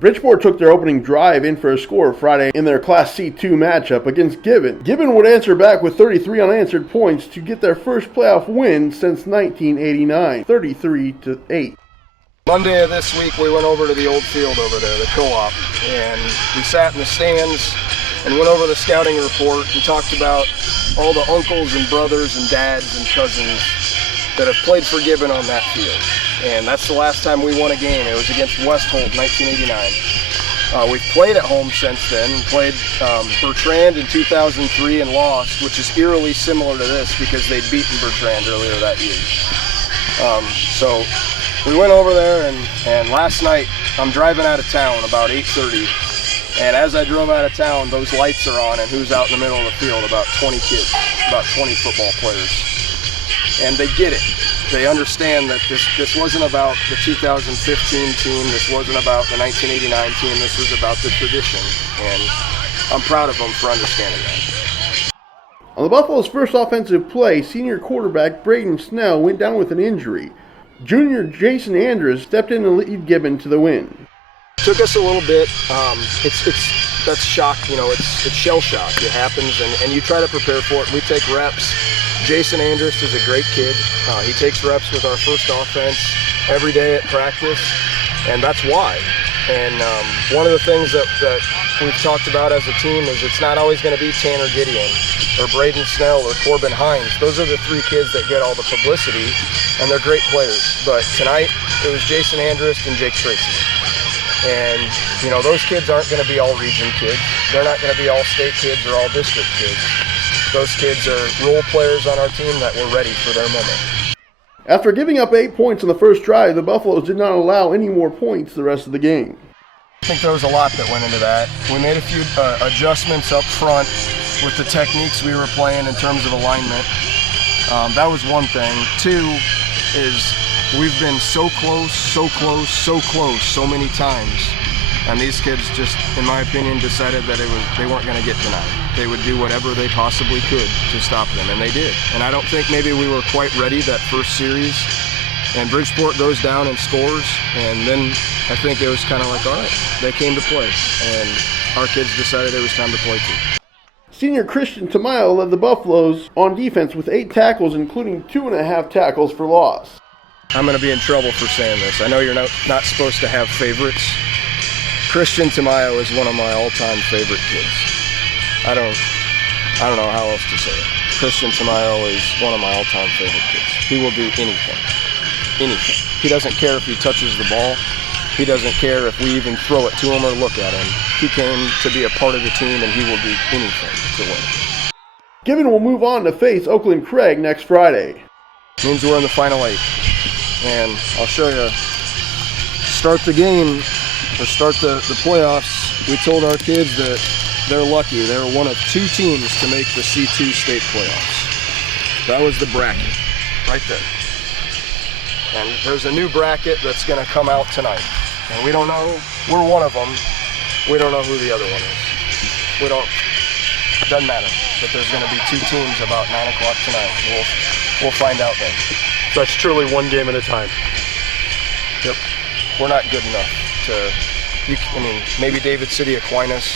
Bridgeport took their opening drive in for a score Friday in their Class C2 matchup against Gibbon. Gibbon would answer back with 33 unanswered points to get their first playoff win since 1989, 33-8. Monday of this week, we went over to the old field over there, the co-op, and we sat in the stands and went over the scouting report and talked about all the uncles and brothers and dads and cousins that have played for Gibbon on that field. And that's the last time we won a game. It was against Westhold, 1989. We've played at home since then. We played Bertrand in 2003 and lost, which is eerily similar to this because they'd beaten Bertrand earlier that year. So we went over there, and last night I'm driving out of town about 8:30. And as I drove out of town, those lights are on, and who's out in the middle of the field? About 20 kids, about 20 football players. And they get it. They understand that this wasn't about the 2015 team, this wasn't about the 1989 team, this was about the tradition. And I'm proud of them for understanding that. On the Buffalo's first offensive play, senior quarterback Braden Snell went down with an injury. Junior Jason Andrews stepped in to lead Gibbon to the win. Took us a little bit. That's shock, it's shell shock. It happens, and you try to prepare for it. We take reps. Jason Andrus is a great kid. He takes reps with our first offense every day at practice, and that's why. And one of the things that we've talked about as a team is it's not always going to be Tanner Gideon or Braden Snell or Corbin Hines. Those are the three kids that get all the publicity, and they're great players. But tonight, it was Jason Andrus and Jake Tracy. And, those kids aren't going to be all region kids. They're not going to be all state kids or all district kids. Those kids are role players on our team that were ready for their moment. After giving up 8 points on the first drive, the Buffaloes did not allow any more points the rest of the game. I think there was a lot that went into that. We made a few adjustments up front with the techniques we were playing in terms of alignment. That was one thing. Two is we've been so close so many times. And these kids just, in my opinion, decided that they weren't going to get denied. They would do whatever they possibly could to stop them, and they did. And I don't think maybe we were quite ready that first series. And Bridgeport goes down and scores, and then I think it was kind of like, all right, they came to play. And our kids decided it was time to play too. Senior Christian Tamayo led the Buffaloes on defense with 8 tackles, including 2.5 tackles for loss. I'm going to be in trouble for saying this. I know you're not supposed to have favorites. Christian Tamayo is one of my all-time favorite kids. I don't know how else to say it. Christian Tamayo is one of my all-time favorite kids. He will do anything. Anything. He doesn't care if he touches the ball. He doesn't care if we even throw it to him or look at him. He came to be a part of the team, and he will do anything to win. Gibbon will move on to face Oakland Craig next Friday. Means we're in the final 8. And I'll show you. Start the game, or start the playoffs, we told our kids that they're lucky. They're one of 2 teams to make the C2 state playoffs. That was the bracket, right there. And there's a new bracket that's going to come out tonight. And we don't know, we're one of them. We don't know who the other one is. Doesn't matter. But there's going to be 2 teams about 9 o'clock tonight. We'll find out then. So it's truly one game at a time. Yep. We're not good enough to, maybe David City, Aquinas,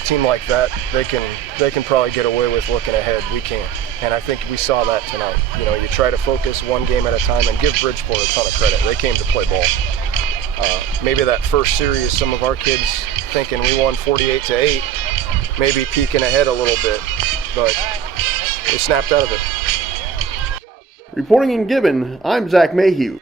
a team like that, they can probably get away with looking ahead. We can't. And I think we saw that tonight. You try to focus one game at a time and give Bridgeport a ton of credit. They came to play ball. Maybe that first series, some of our kids thinking we won 48-8, maybe peeking ahead a little bit, but we snapped out of it. Reporting in Gibbon, I'm Zach Mayhew.